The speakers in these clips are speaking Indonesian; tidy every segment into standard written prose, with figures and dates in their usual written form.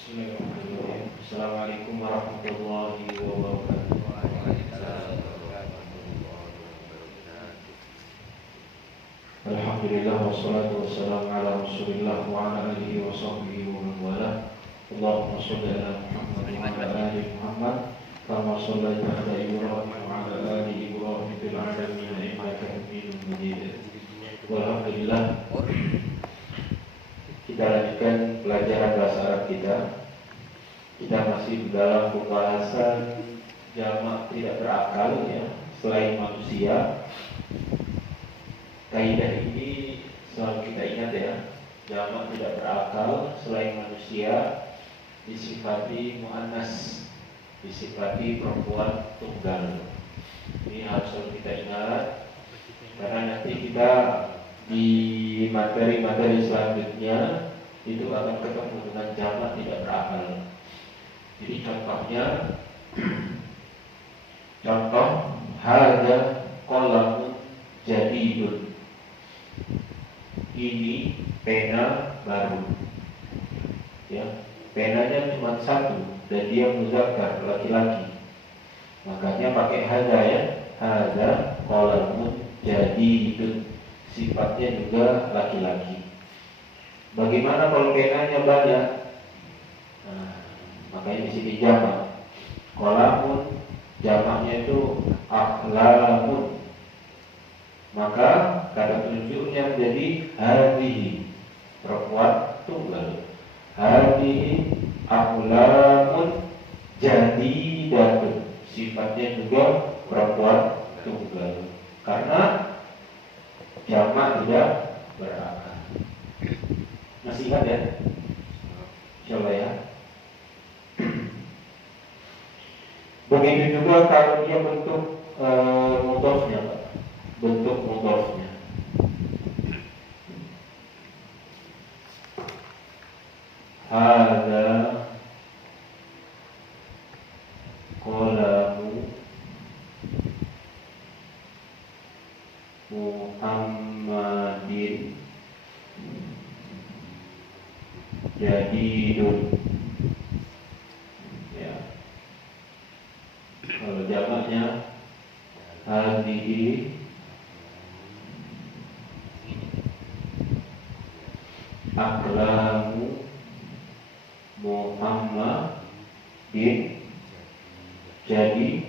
Bismillahirrahmanirrahim. Assalamualaikum warahmatullahi wabarakatuh. Alhamdulillah wassalatu wassalamu ala Rasulillah wa ala alihi wa sahbihi wa man wala. Allahumma shalli ala Muhammad wa ala ali Muhammad kama shallaita ala Ibrahim wa ala ali Ibrahim fil alamin innaka Hamidum Majid. Alhamdulillah, kita lanjutkan pelajaran bahasa Arab kita. Kita masih dalam pembahasan jamak tidak berakal ya, selain manusia. Kaidah ini selalu kita ingat ya, jamak tidak berakal selain manusia disifati muannas, disifati perempuan tunggal. Ini harus selalu kita ingat, karena nanti kita di materi-materi selanjutnya itu akan ketemu dengan jamak tidak berakal. Jadi contohnya, contoh hadza qalamun jadidun. Ini pena baru. Ya, penanya cuma satu dan dia muzakkar, laki-laki. Makanya pakai hadza ya. Hadza qalamun jadidun. Sifatnya juga laki-laki. Bagaimana kalau penanya banyak? Makanya di sini jamak. Qalamun jamaknya itu aqlamun. Maka kata tunjuknya menjadi hadhihi, perempuan tunggal. Hadhihi aqlamun jadidatun. Sifatnya juga perempuan tunggal. Karena jamak tidak berakal. Masih ingat ya? Insyaallah ya. Begitu juga kalau dia bentuk mudhofnya, Pak. Bentuk mudhofnya. Hadza qalamu Muhammadin jadidun. Ya. Kalau jamaknya hadhihi aqlamu Muhammadin jadi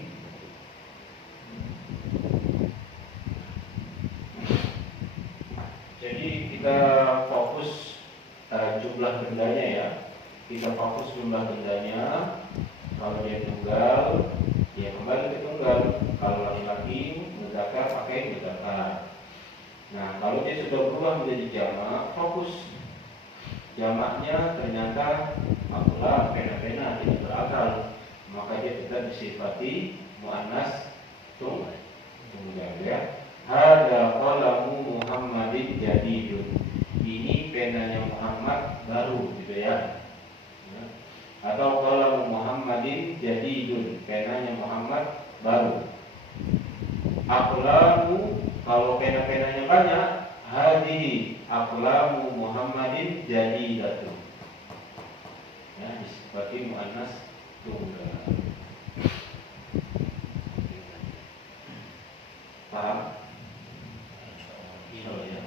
kita fokus jumlah bendanya ya. Kita fokus jumlah bendanya. Kalau dia tunggal, dia kembali ke tunggal. Kalau laki-laki, muzakkar pakai muzakkar. Nah, kalau dia sudah berubah menjadi jamak, fokus jamaknya ternyata aqlam, pena-pena tidak berakal, maka dia tetap disifati muannas tunggal ya. Hadza qalamu Muhammadin jadidun. Ini penanya Muhammad baru gitu ya. Atau qalamu Muhammadin jadidun, penanya Muhammad baru. Aqlamu, kalau pena-penanya banyak, hadhihi aqlamu Muhammadin jadidatun. Ya, disifati muannas tunggal. Paham? Insyaallah ya.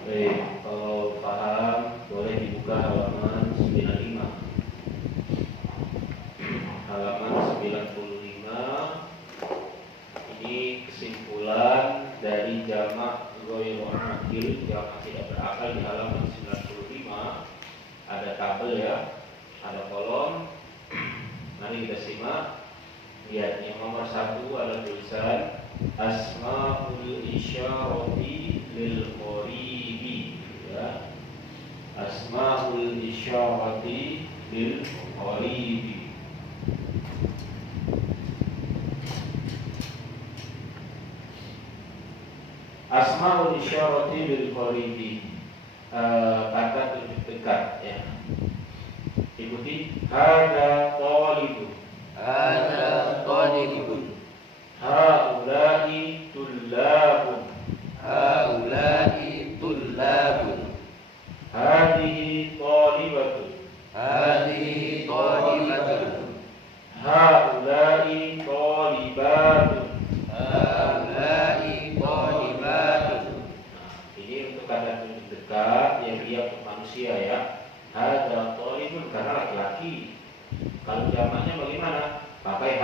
Baik, kalau paham boleh dibuka halaman 95. Halaman 95. Ini kesimpulan dari jamak ghairu aqil, jamak tidak berakal di halaman 95. Ada tabel ya, ada kolom. Mari kita simak. Lihat, yang nomor 1 ada tulisan asmaul isyarati lil qaribi ya. Asmaul isyarati lil qaribi. Asmaul isyarati lil qaribi, kata tunjuk dekat ya. Ikuti. Hada talibu. Hada talibu. jamaknya bagaimana? Pakai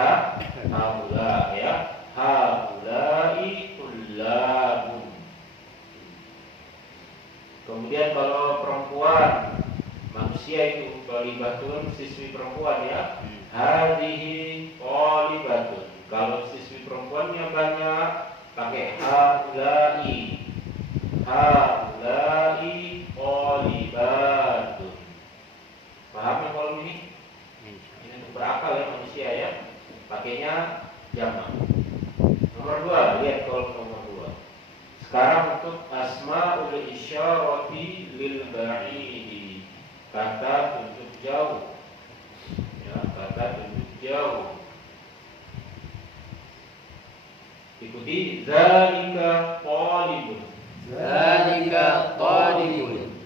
haula ya. Haulai tullabun. Kemudian kalau perempuan, manusia itu thalibatun, siswi perempuan ya. Hadhihi thalibatun. Kalau siswi perempuannya banyak, pakai haulai. Haulai thalibatun. Paham ya kalau ini? Ini untuk berakal ya manusia ya. Pakainya jamak. Nomor 2, lihat kalau nomor 2. Sekarang untuk asmaul isyarati lil ba'idi. Kata tunjuk jauh. Ya, kata tunjuk jauh. Ikuti zalika talibun. Zalika talibun.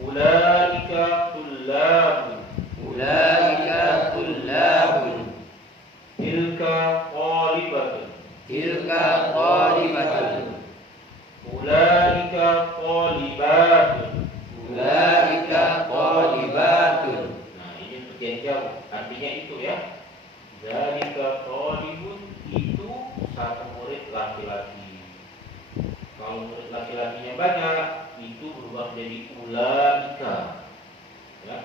Ulaika tullabun. Ulaika tullabun. Tilka talibatun. Tilka talibatun. Ulaika talibatun. Ulaika talibatun. Nah, ini untuk yang jauh. Artinya itu ya. Zalika talibun, itu satu murid laki-laki. Kalau murid laki-lakinya banyak, itu berubah menjadi ulaika. Ya.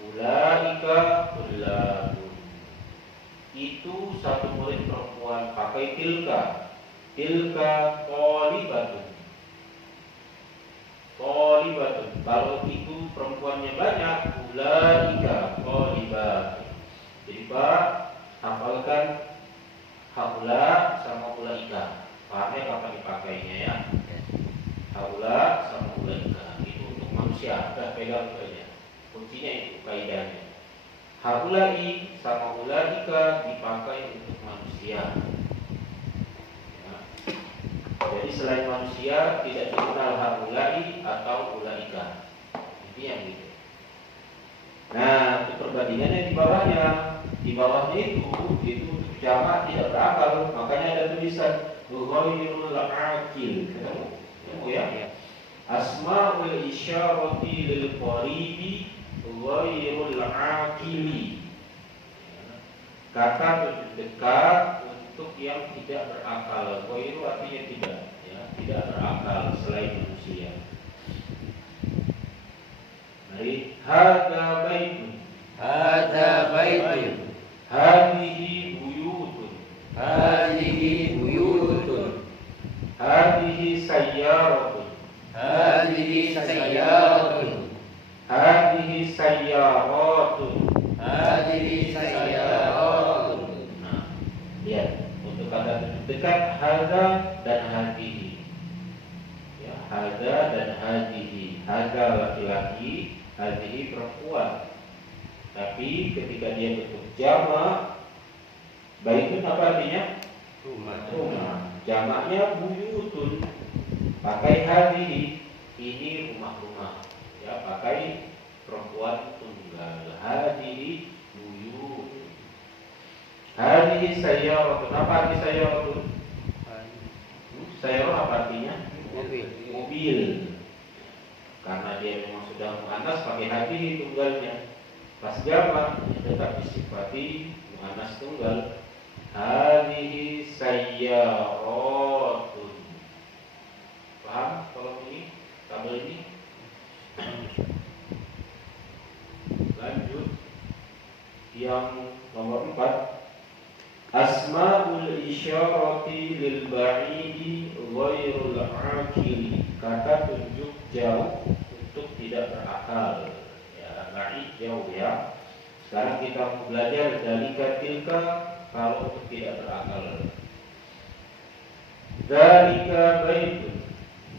Ulaika tullabun. Itu satu murid perempuan, pakai tilka. Tilka thalibatun. Thalibatun. Kalau itu perempuannya banyak, ulaika thalibatun. Jadi Pak, hafalkan haula sama ulaika. Pahamnya kapan dipakainya ya? Haula sama ulaika. Itu untuk manusia, sudah pegang saja. Kuncinya itu kaidahnya. Haulai sama ulaika dipakai untuk manusia. Ya. Jadi selain manusia tidak dikenal haulai atau ulaika. Ini yang gitu. Nah, untuk perbandingannya di bawahnya. Di bawahnya itu untuk jamak tidak berakal. Makanya ada tulisan ghairul aqil. Ketemu ya? Asmaul isyarati lil qaribi ghairul aqili. Kata tunjuk dekat untuk yang tidak berakal. Ghairu artinya tidak, ya, tidak berakal selain manusia. Mari, hadza baitun. Hadza baitun. Hadhihi buyutun. Hadhihi buyutun. Hadhihi sayyaratun. Hadhihi sayyaratun. Hadhihi sayyaratun. Hadhihi sayyaratun. Nah, lihat untuk kata tunjuk dekat hadza dan hadhihi. Ya, hadza dan hadhihi. Hadza laki-laki, hadhihi perempuan. Tapi ketika dia bentuk jamak, baitun apa artinya? Rumah. Jamaknya buyutun. Pakai hadhihi, ini rumah-rumah. Ya, pakai perempuan tunggal. Hadhihi buyutun. Hadhihi sayyaratun. Apa arti sayyaratun? Sayyarah apa artinya? Mobil. Karena dia memang sudah muannas, pakai hadhihi tunggalnya. Pas jamak tetap disifati muannas tunggal. Hadhihi sayyaratun. Paham kalau ini? Tabel ini? Lanjut. Yang nomor 4. Asmaul isyarati lil ba'idi ghairul aqili. Kata tunjuk jauh untuk tidak berakal. Ya, ba'id jauh ya. Sekarang kita belajar dalika tilka kalau untuk tidak berakal. Dalika baitun.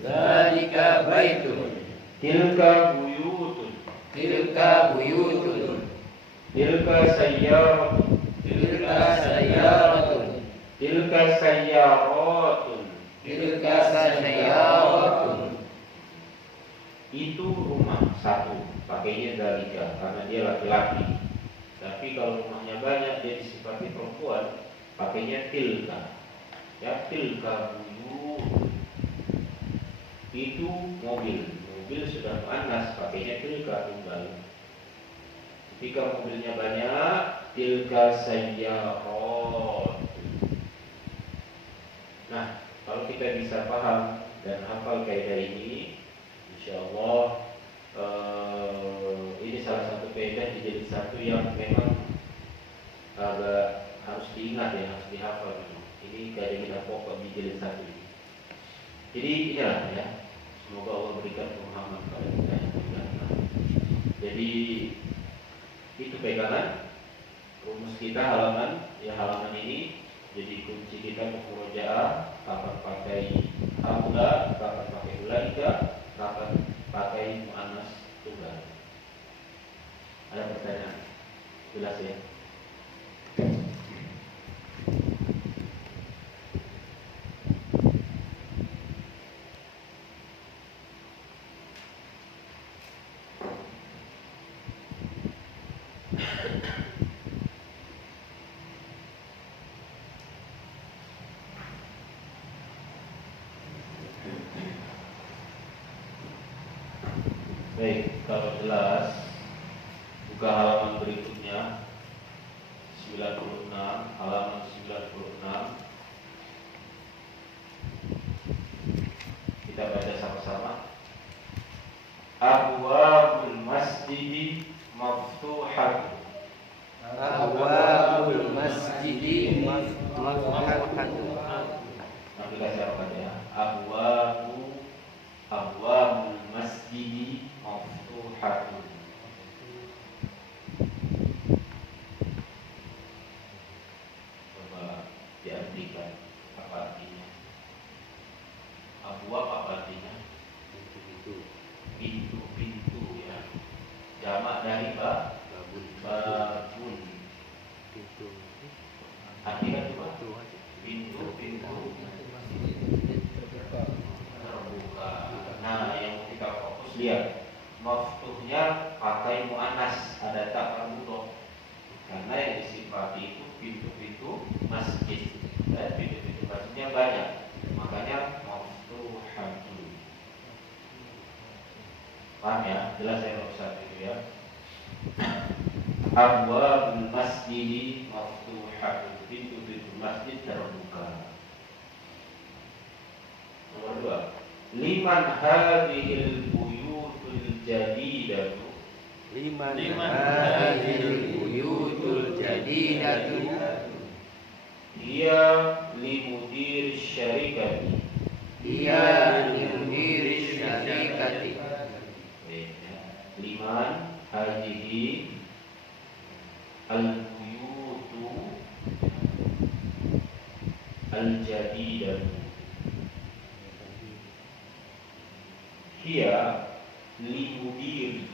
Dalika baitun. Tilka buyutun. Tilka buyutun. Tilka sayyaratun. Tilka sayyaratun. Tilka sayyaratun. Tilka sayyaratun. Itu rumah satu, pakainya dalika karena dia laki-laki. Tapi kalau rumahnya banyak, dia disifati perempuan, pakainya tilka. Ya, tilka buyut. Itu mobil. Mobil sudah muannas, pakainya tilka tunggal. Ketika mobilnya banyak, tilka sayyarat. Nah, kalau kita bisa paham dan hafal kaidah ini, insyaallah ini salah satu kaidah di jilid 1 yang memang agak harus diingat ya, harus dihafal dulu. Ini kaidah pokok di jilid 1 ini. Jadi inilah ya, semoga Allah berikan pemahaman kepada kita yang mudah-mudahan. Jadi itu pegangan rumus kita halaman ini. Jadi kunci kita murojaah, kapan pakai haula, kapan pakai ulaika, kapan pakai muannas tunggal. Ada pertanyaan? Jelas ya? Baik, kalau jelas buka halaman berikutnya 96, halaman 96. Kita baca sama-sama. Abwabul masjidi maftuhatun. Abwabul masjidi maftuhatun. Nanti kasih apa ya? Abwabul masjidi maftuhatun. Coba diartikan apa artinya? Abwab apa artinya? Pintu-pintu ya. Jamak dari babun. Artinya coba pintu-pintu terbuka. Nah, yang kita fokus lihat maftuhnya pakai muannas, ada tak marbutoh. Karena yang disifati itu pintu-pintu masjid. Dan pintu-pintu masjidnya banyak. Makanya maftuhatun. Paham ya? Jelas ya nomor 1 itu ya. Abwabul masjidi maftuhatun. Pintu-pintu masjid terbuka. Nomor 2. Liman hadhil buyutul jadidatu. Liman hadhil buyutul jadidatu. Dia limudir syarikati. Dia limudir syarikati. Liman hadhihi al-buyutu al-jadidatu. Dia limudiri,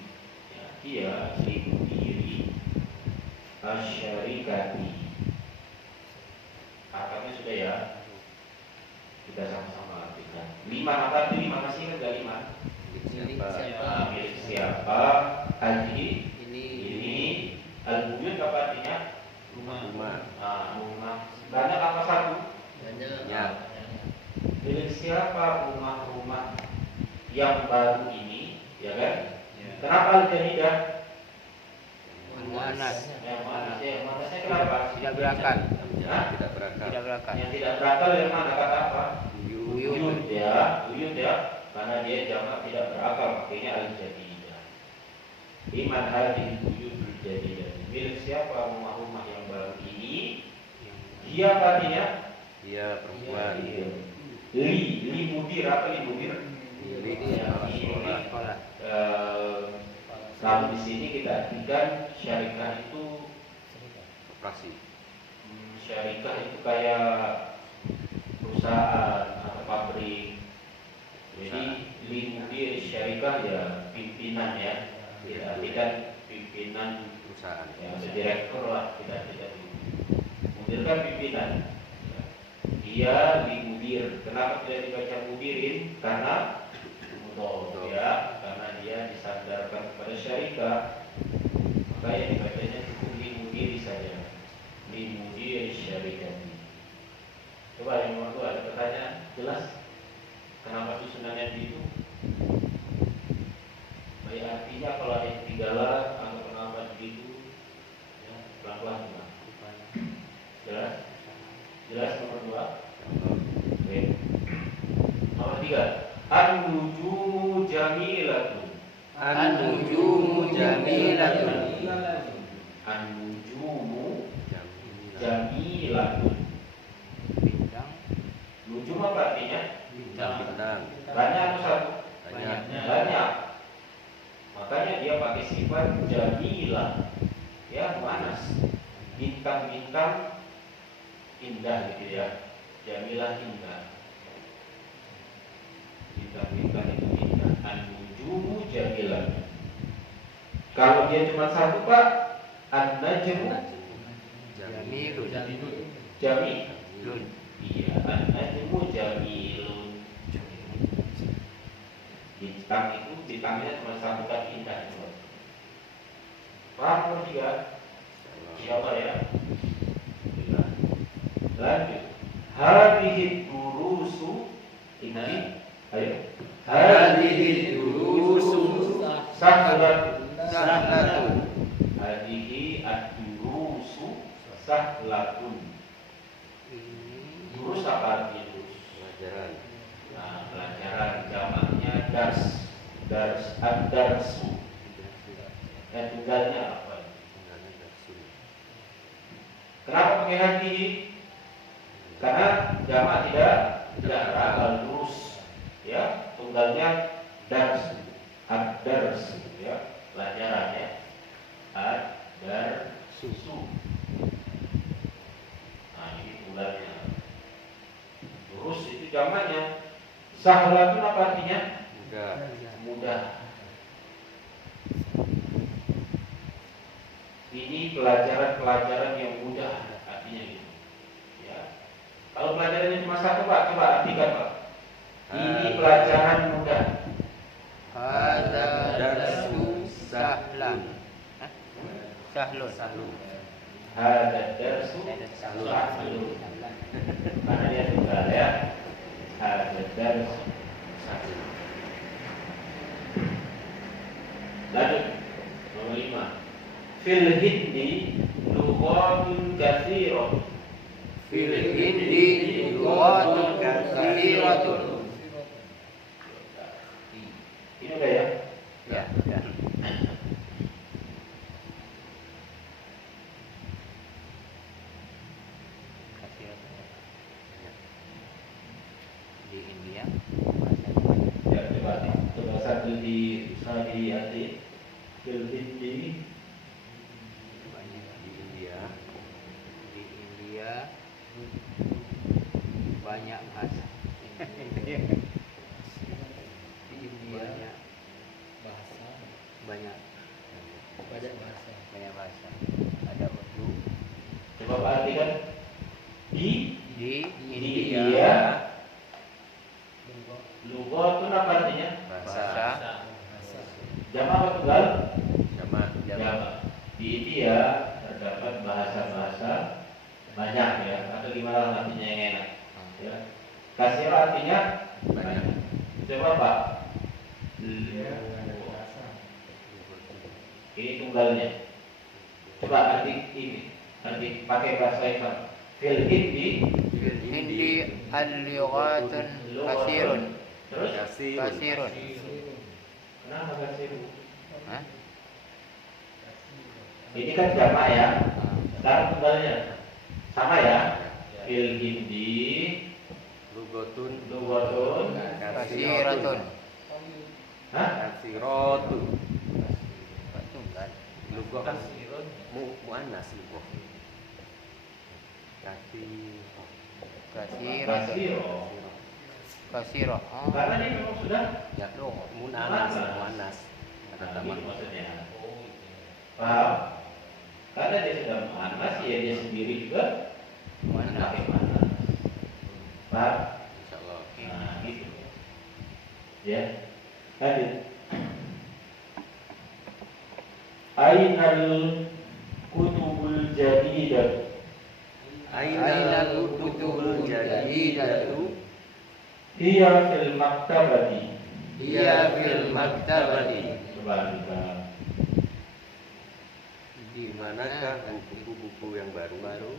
ya, dia limudiri asyarikati. Akadnya sudah ya, kita sama-sama artikan. Lima apa itu? Lima masih kan? Gak lima. Milik siapa? Haji ini al-buyut apa artinya? Rumah. Nah, rumah. Banyak apa satu? Banyak. Milik siapa rumah-rumah yang baru ini, ya kan? Ya. Kenapa al-jadidah? Muannas. Yang manasnya kenapa? Tidak berakal. Tidak berakal. Yang tidak berakal yang mana? Kata apa? Buyut. Buyut ya. Karena dia jamak tidak berakal, makanya al-jadidah. Iman hadhihi buyutul jadidah. Milik siapa rumah-rumah yang baru ini? Dia apa artinya? Dia perempuan. Li mudir, apa li mudir? Kalau di sini kita artikan syarikah itu operasi. Syarikah itu kayak perusahaan atau pabrik. Jadi limudir syarikah ya pimpinan ya. Kita artikan pimpinan Perusahaan. ya, direktur lah kita tidak mudir kan pimpinan. Dia limudir. Kenapa tidak dibaca mudirin? Karena mudhof ya, karena dia disandarkan kepada syarikah. Maka yang dibacanya cukup limudiri saja. Limudir syarikah. Coba yang nomor 2 ada pertanyaan jelas? Kenapa susunannya begitu? Baik artinya kalau ada yang ketinggalan atau kenapa begitu? Ya, pelan-pelan. An-nujumu jamilatun. An-nujumu Jamilatun. jamilatun. Bintang. Nujum apa artinya? Bintang. Banyak atau satu? Banyak. Banyak. Makanya dia pakai sifat jamilah. Ya, panas. Bintang-bintang indah gitu ya. Jamilah indah. Bintang-bintang itu indah. An-nujumu jamilah. Kalau dia cuma satu Pak, an-najmu Jamilun. jamilun. Iya, an-najmu jamilun. Bintang itu bintangnya cuma satu kan indah itu. Paham tidak? Siapa ya? Ya. Lanjut. Hadhihi durusu ini, ayo. Hadhihi durusu sahlatun. Hadhihi ad-durusu sahlatun. Durus apa artinya durus? Pelajaran. Nah, pelajaran jamaknya dars. Ad-darsu. Dan tunggalnya apa? Kenapa pakai hadhihi? Karena jamak tidak rakal durus. Ya, tunggalnya dars. Ad-dars ya, pelajaran ya. Ad-darsu. Nah, ini tunggalnya. Durus itu jamaknya. Sahlatun apa artinya? Mudah. Ini pelajaran-pelajaran yang mudah artinya gitu. Ya. Kalau pelajarannya cuma satu Pak, coba artikan Pak. Ini pelajaran mudah. Hadza darsu sahlan. Sahlun. Hadza darsu sahlun. Karena dia tunggal ya. Hadza darsu sahlun. Lanjut nomor 5. Fil hindi lughatun katsirah. Fil hindi lughatun katsiratun. Ini udah ya? Ya, ya. Di India Ya, coba satu di hati. Fil hindi banyak. Di India. Di India banyak bahasa. Di India banyak bahasa. Ada Urdu coba Pak artikan di di India. India. Lughatun apa artinya? Bahasa. Jamak apa tunggal? Jamak. Jamak. Di India terdapat bahasa-bahasa banyak ya, atau gimana artinya yang enak ya. Kasir artinya Banyak. coba Pak. Ini tunggalnya. Coba arti ini, arti pakai bahasa Islam. Fil hindi Hindi al-lughatun katsirun. terus Katsirun. kenapa kasir? Hah? Ini kan jamak ya. Sekarang tunggalnya sama ya. Fil hindi Lughatun. Katsiratun. Hah? Katsiratun. Tunggal. Lughah kan muannas lughah. Katsiratun. Kasiro. Katsirah. Oh. Karena ini memang sudah Ya, muannas. Ada Nah, taman. gitu maksudnya. Paham? Karena dia sudah muannas, ya dia sendiri juga Mana? pakai muannas. Paham? Insyaallah. Nah, gitu. Ya. Lanjut. Ainal kutubul jadidah. Aina kutubul jadidatu. Hiya fil maktabati. Hiya fil maktabati. Coba kita. Di manakah buku-buku yang baru?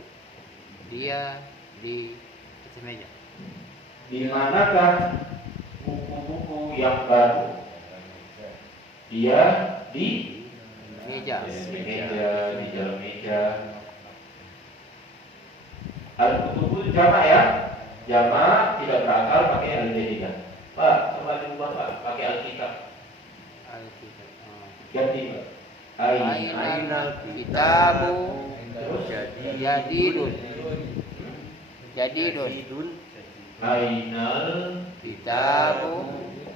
Dia di atas meja. Di manakah buku-buku yang baru? Dia di Meja. di dalam meja. Al-kutubu jamak ya. Jamak tidak berakal pakai al-jadidah. Pak, coba diubah Pak, pakai Alkitab. Alkitab. Ganti Pak. Ainal kitabu Terus jadidun. Jadidun. Ainal Kitabu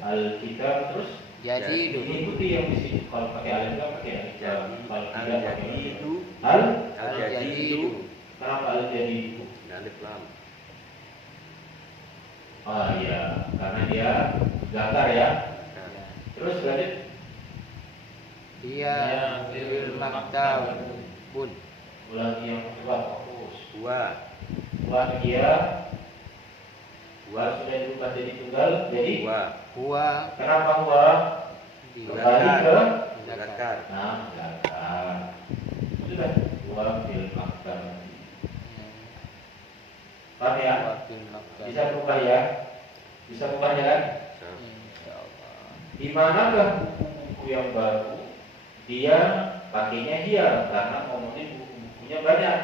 Alkitab terus jadidun. ikuti yang di situ. Kalau pakai alif pakai alif. Kalau tidak pakai Al-jadidu. al. Al-jadidu. Kenapa al-jadidu? Alif lam. Oh iya, karena dia gatar ya. Nah, Terus lanjut. Dia fil maktab bun. Ulangi yang kedua, fokus. Wa. Wah dia sudah dirubah jadi tunggal. Jadi Wa. Huwa kenapa wah? di Kembali ke Zakar. nah gatar. Sudah wah fil maktab. Paham ya? Huwa fil maktab. Bisa berubah ya? Bisa berubahnya kan? Insyaallah. Di manakah buku-buku yang baru dia pakainya dia karena ngomongin buku-bukunya banyak.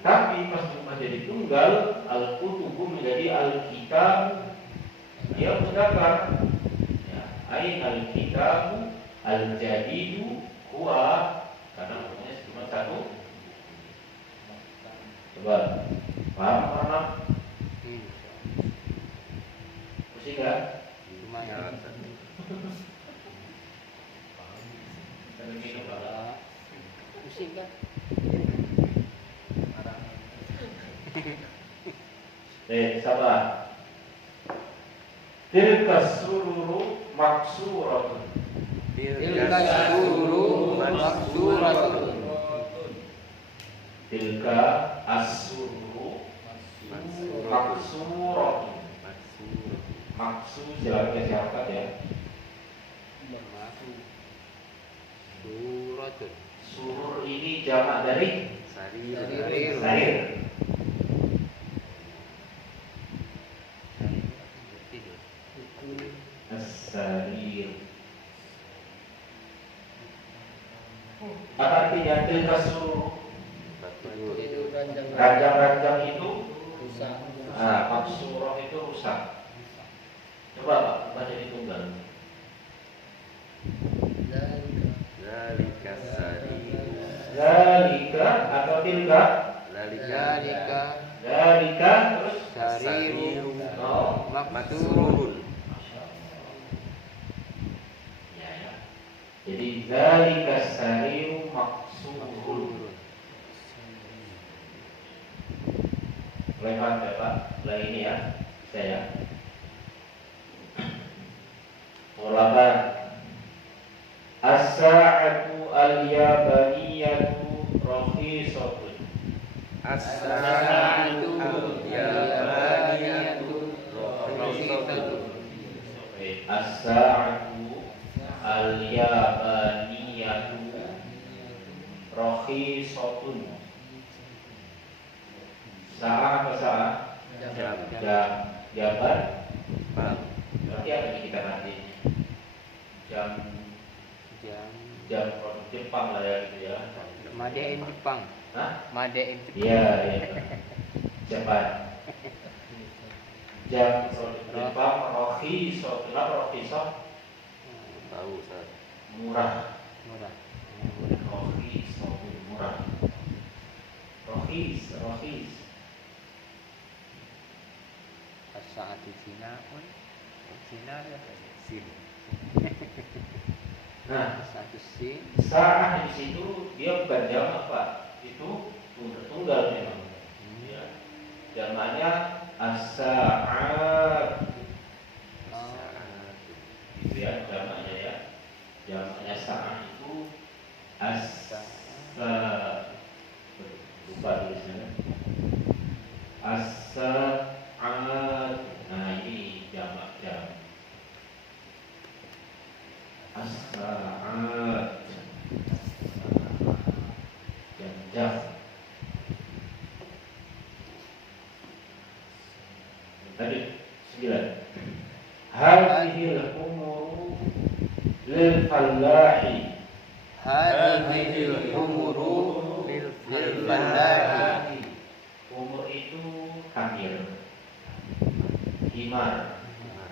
Tapi pas berubah jadi tunggal, al-kutubu menjadi al-kitab, dia mudzakkar. Ya, ain al-kitabu al-jadidu huwa karena bukunya cuma satu. Coba paham paham? Insyaallah. Pusing nggak? Lumayan. Pusing kan? Sabar. Tilka sururu maksuratun. Tilka sururu maksuratun. Tilka as-sururu maksuratun. Maksu silakan kasih harkat ya. Suratun. Surur ini jamak dari Sarir. sarir. Tidur. As-sarir. Apa artinya tilka sururu? Ranjang-ranjang itu maksurah itu rusak. Coba Pak, ubah jadi tunggal. Zalika sariru. Zalika atau tilka? Zalika Zalika terus sariru oh, maksurun. ya, ya. Jadi zalika sariru maksurun. Mulai paham ya Pak? Mulai ini ya, saya. Mulakan as-sa'atu al-yabaniyatu rakhisatun. As-sa'atu al-yabaniyatu rakhisatun. As-sa'atu al-yabaniyatu rakhisatun. Sa'ah apa sa'ah? Jaban. Paham. Berarti apa ini kita nanti? Jam produk Jepang lah ya gitu ya. Made in Jepang. Hah? Made in Jepang. Iya, iya. Jepang. Jam produk Jepang rakhisah. Kenapa rakhisah? Tahu Ustaz. Murah. Murah. Rakhisah murah. Rakhis. As-saat di Cina pun. Cina ya. Sin. Nah, Satu sin. sa'ah di situ dia bukan jamak Pak. Itu tunggal memang. Ya. Jamaknya as-sa'at. Gitu ya, jamaknya ya. Jamaknya sa'ah itu lupa tulisnya. As-sa'at. Nah, ini jamak jam. As-sa'at. Jam. Tadi 9. Hadhil umuru lil fallahi. Hadhil umuru lil fallahi. Umur itu hamir. Himar.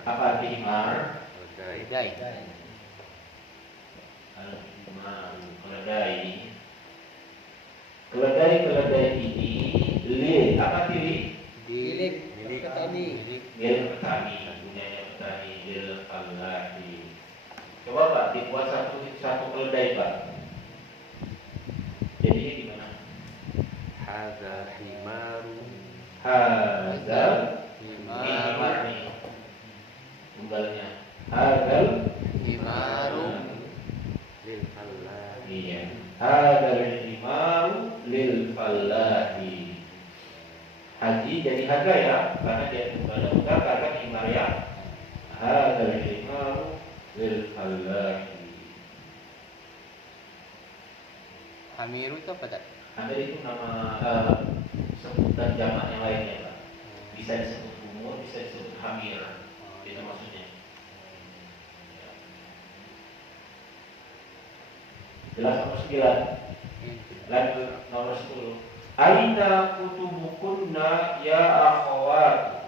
Apa arti himar? Keledai. Al-himar, keledai. Keledai ini lil apa tiri? Milik petani. Milik petani, punyanya petani lil fallahi. Coba Pak dibuat satu keledai Pak. Jadinya gimana? Hadza himaru. Hazal Himar. nih tunggalnya. Hazal Himaru Lil fallahi. iya. Hazal himaru lil fallahi. Haji jadi harga ya, karena dia tunggalnya tunggal karena himar ya. Hazal himaru lil fallahi. Hamiru itu apa tak? Hamir itu nama sebutan jamak yang lainnya Pak. Bisa disebut umur, bisa disebut hamir. Itu maksudnya. Jelas nomor 9. Lanjut nomor 10. Aina kutubukunna ya akhawat.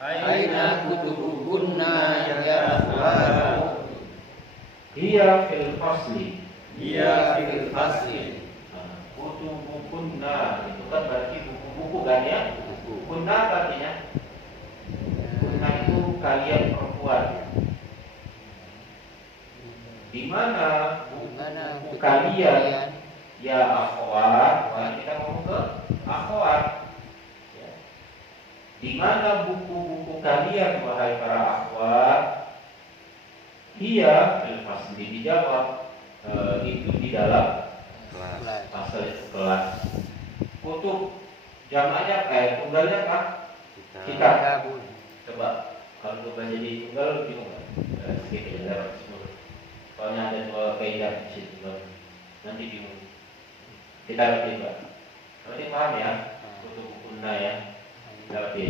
Aina kutubukunna ya akhwat. Hiya fil fasli. Iya fil fasli. Kutubukunna itu kan berarti buku-buku kan ya. Kunna artinya kunna itu kalian perempuan. Di mana Mana buku kalian ya akhwat. Nah, kita ngomong ke akhwat. Ya. Di mana buku-buku kalian wahai para akhwat? Hiya fil fasli, dijawab itu di dalam Kelas. fasal itu kelas. Kutub jamaknya tunggalnya Pak. Kita. Kitabun. Coba kalau coba jadi tunggal bingung kan? Sedikit ya lewat 10. Soalnya ada dua kaidah di situ Pak. Nanti bingung. Kita ngerti Pak. Nanti paham ya? Kutub kunna ya. Ngerti.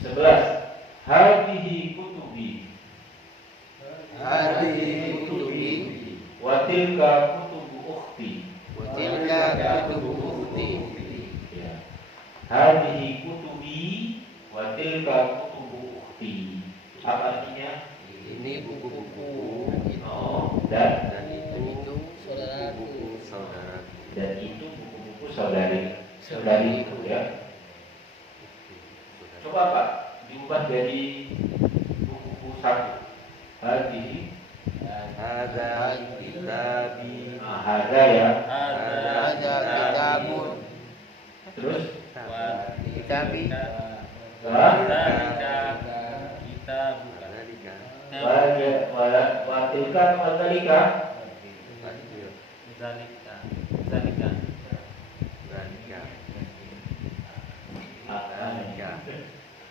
11. Hadhihi kutubi. Hadhihi kutubi Wa tilka kutubu ukhti. wa tilka kutubu ukhti. Ya. Hadhihi kutubi wa tilka kutubu ukhti. Apa artinya? Ini buku-buku Oh, dan itu saudaraku. Buku saudaraku. dan itu buku-buku saudariku ya. Coba Pak diubah jadi buku-buku satu. Hadhihi Hadza kitabi. hadza ya. Ada kitabun. Terus Kitabi. Zalika. wa tilka wa dzalika. Zalika.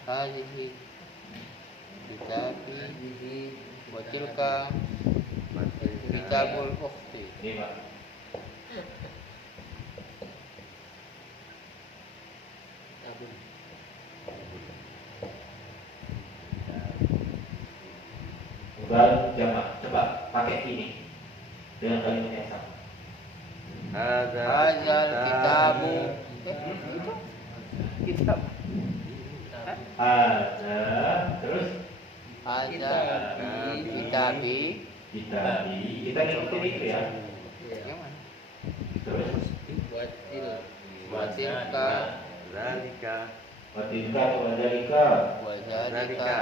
Hadhihi kitabi wa tilka kitabul ukhti. Ini Pak. Udah jamak. Coba pakai ini dengan kalimat yang sama. Hadzal kitabu. Kitab. Ada terus Ada kitabi. kita ngikutin itu ya. Yang mana? Terus Wa tilka Zalika. watilka atau wadalika. wa zalika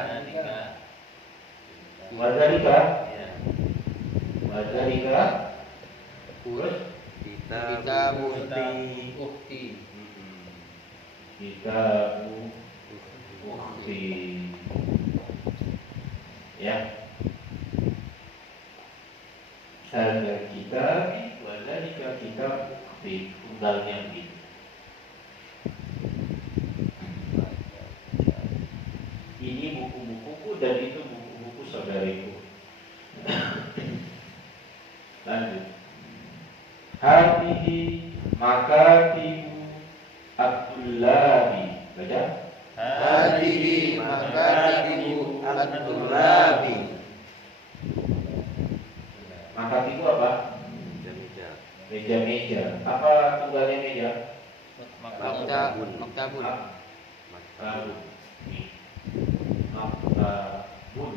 Wadalika. Wadalika. Terus kitabun Ukhti. kita bukti ya. Ada kita wadalika kita bukti tunggalnya gitu. Ini buku-bukuku dan itu buku-buku saudariku. Lanjut. Hadhihi makatibu Abdullahi. Baca. Hadhihi makatibu Abdullahi. Maktabun. Maktabun. Maktabun. Maktabun.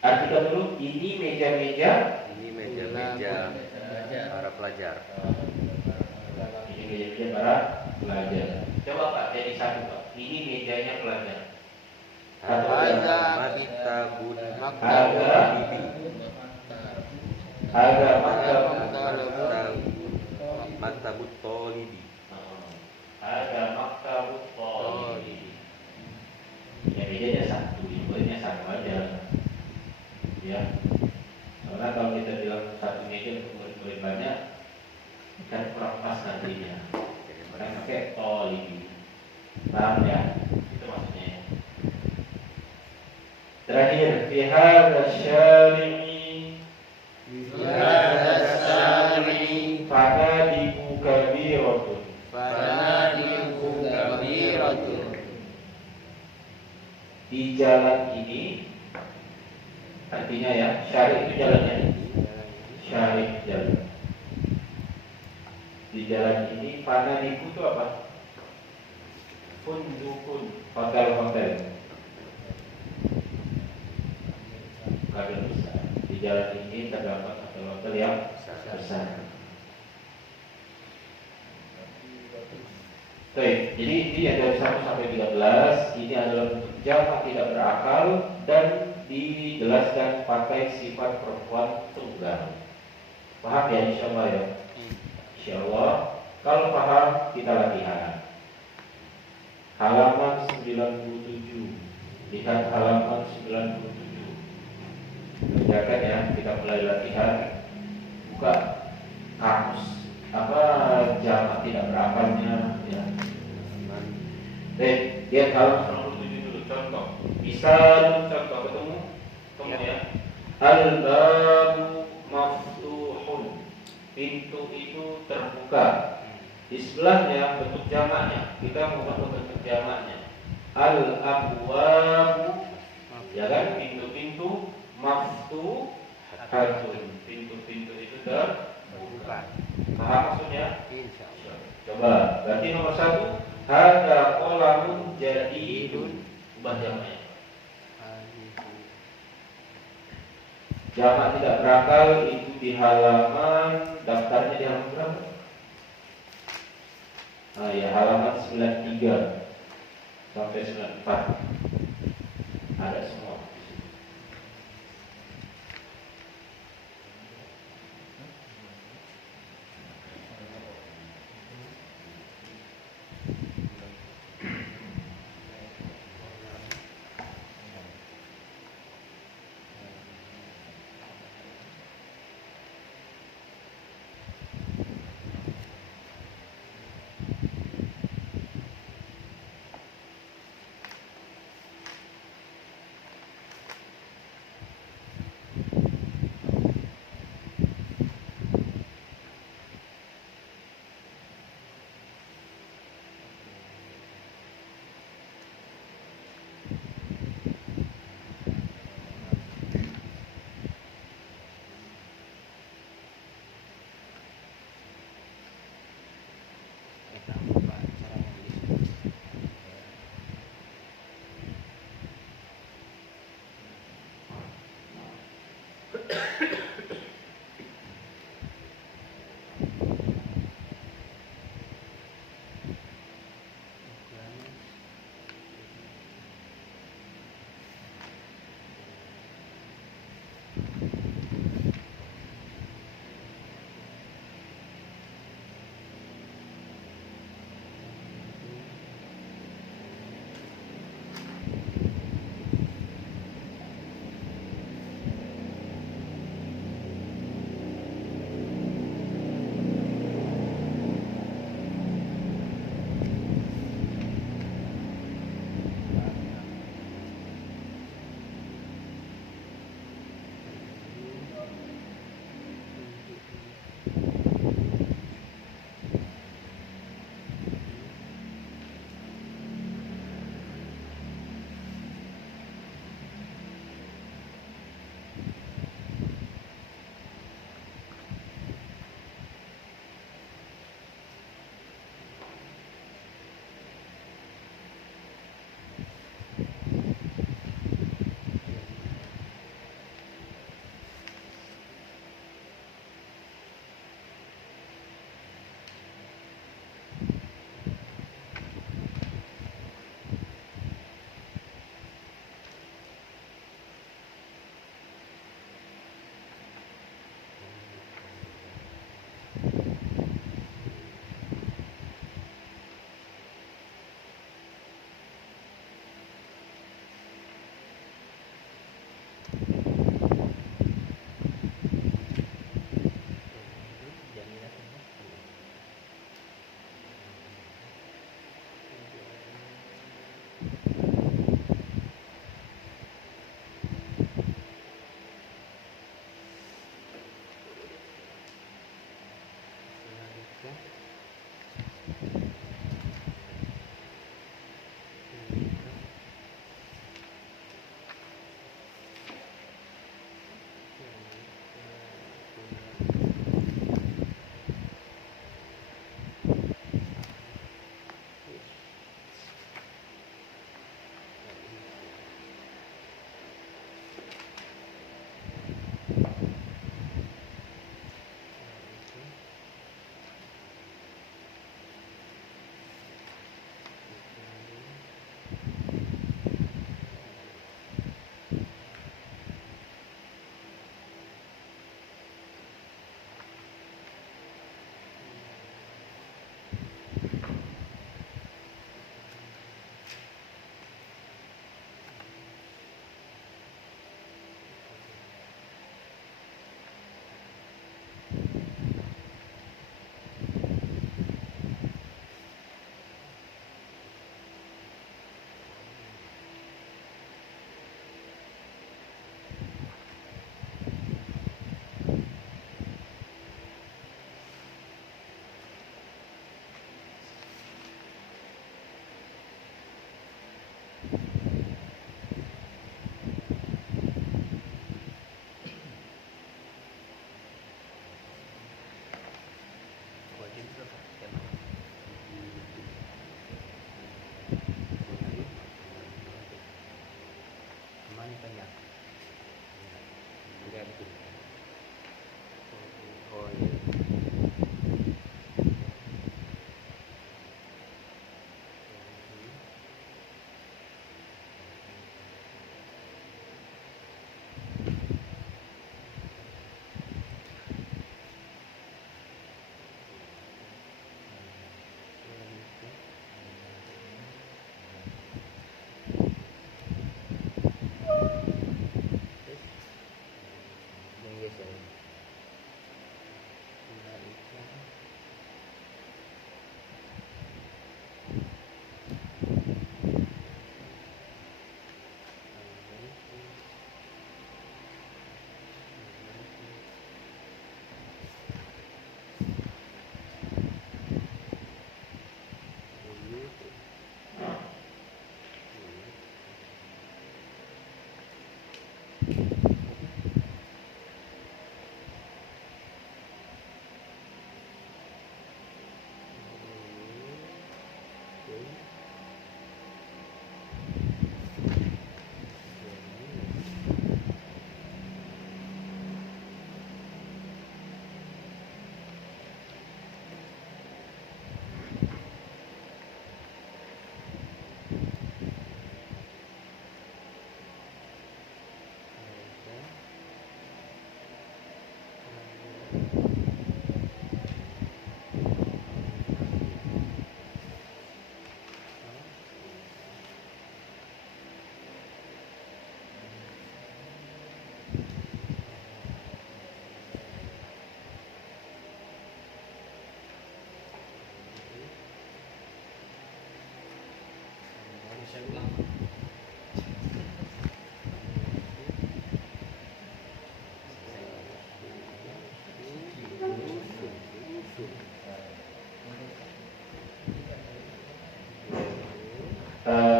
Artikan dulu, ini meja-meja. Ini meja-meja para pelajar. Ini meja-meja para pelajar. Coba Pak, jadi satu Pak. Ini mejanya pelajar. Hadza Maktabun. Ada Maktabut Tolibi. Ada maktabut tolibi. Ya bedanya satu, inputnya sama aja. Ya. Karena kalau kita bilang satu meja untuk murid-murid banyak, kan kurang pas nantinya. Mereka pakai tolibi. Paham ya? Itu maksudnya ya. Terakhir, fi hadza syari'i fanadibu kabiratun. Di jalan ini, artinya ya, syari itu jalannya. Syari jalan. Di jalan ini, fanadibu itu apa? Fundukun, hotel-hotel. Kabel besar. Di jalan ini terdapat hotel-hotel yang besar. Baik, jadi ini dari 1 sampai 13 ini adalah bentuk jamak tidak berakal dan dijelaskan pakai sifat perempuan tunggal. Paham ya insyaallah ya? Insyaallah. Kalau paham kita latihan. Halaman 97. Lihat halaman 97. Kerjakan ya, kita mulai latihan. Buka kamus jamak tidak berakalnya ya. Baik, lihat halaman 97 dulu contoh. Bisa contoh ketemu ya. Al-babu maftuhun. Pintu itu terbuka. Di sebelahnya bentuk jamaknya. Kita mengubah bentuk jamaknya. Al-abwabu, ya kan, pintu-pintu maftuhatun. Pintu-pintu itu terbuka. Paham maksudnya? Insyaallah. Coba, berarti nomor 1, hadza qalamun jadidun. Ubah jamaknya. Jamak tidak berakal itu di halaman, daftarnya di halaman berapa? Nah ya, halaman 93 sampai 94. Ada semua.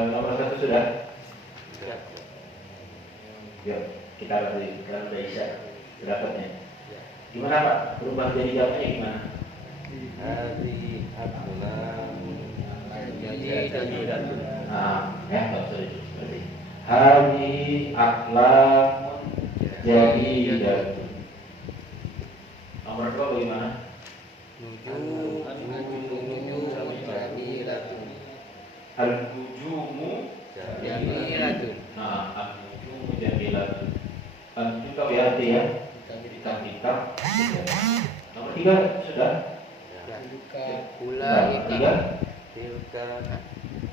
Nomor 1 sudah? Ya, kita lagi kan udah isya dapatnya. Gimana Pak? Berubah jadi jawabannya gimana? Hari Abdullah Jadi Ya, sorry. Hari akhlak jadi datu. Nomor 2 bagaimana? Al-nujumu Jamilatun. al-nujumu jamilatun. Itu kau ya, ya. Bintang-bintang. Nomor 3 sudah? Ulaika. 3. Tilka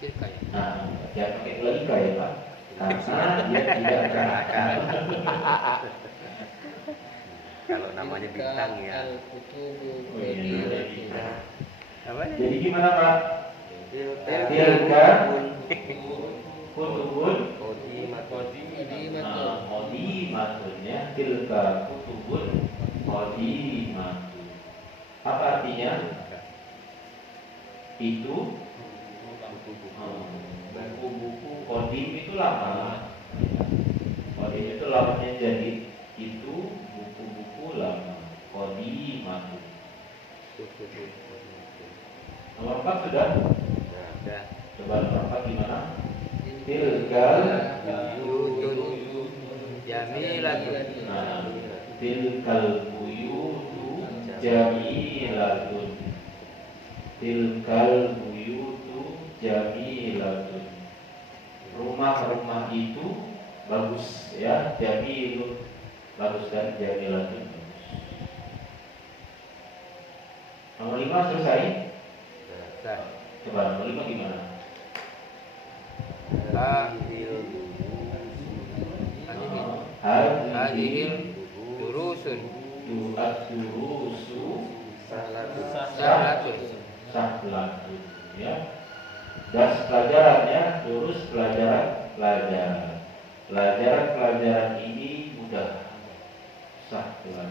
Tilka ya. Nah, jangan pakai ulaika ya Pak. Karena dia tidak akan akal. kalau namanya bintang ya. Oh, iya. Apa nih? Jadi gimana Pak? Tilka kutubun qadimatun ya. Tilka kutubun qadimatun. Apa artinya? itu buku-buku kodim itu lama. Kodim itu lamanya jadi itu buku-buku lama. Kodimatu. Nomor 4 sudah? Sudah. Coba nomor 4 gimana? Tilkal Buyutun jamilatun. Nah, tilkal buyutu jamilatun. Tilkal buyutu jamilatun. Rumah-rumah itu bagus ya, jamilun bagus kan, jamilatun bagus. Nomor 5 selesai. Sudah. Coba nomor 5 gimana? Hadhil durusun durusu sahlatun. sahlatun ya. Das pelajarannya, durus pelajaran ini mudah. Sahlatun.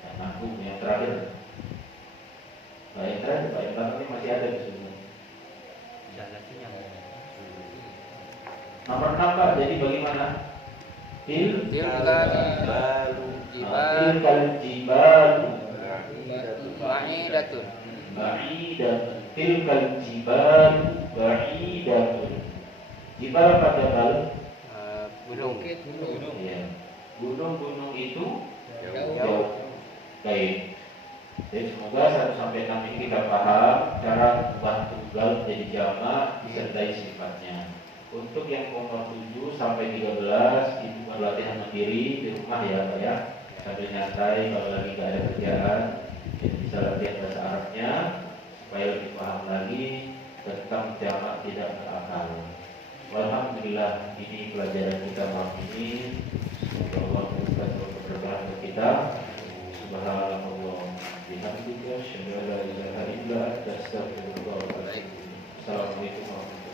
Nah, nanggung yang terakhir. Yang terakhir ini masih ada di sini. Nomor 6 Pak, jadi bagaimana? Tilkal jibalu ba'idatun. ba'idatun. Tilkal jibalu ba'idatun. Jibal apa jabal? Gunung. Ya. Gunung-gunung itu Jauh. jauh. Baik. Jadi semoga 1 sampai 6 ini kita paham cara ubah tunggal menjadi jamak disertai sifatnya. Untuk yang nomor 7 sampai 13 itu latihan mandiri di rumah ya Pak ya. Sambil nyantai kalau lagi nggak ada kerjaan, jadi bisa latihan bahasa Arabnya supaya lebih paham lagi tentang jamak tidak berakal. Alhamdulillah ini pelajaran kita malam ini. Semoga Allah memberikan keberkahan untuk kita. Subhanallah. Bihamdika, syada la ilaha illa anta, astaghfirullah wa atubu ilaik. Assalamualaikum warahmatullahi wabarakatuh.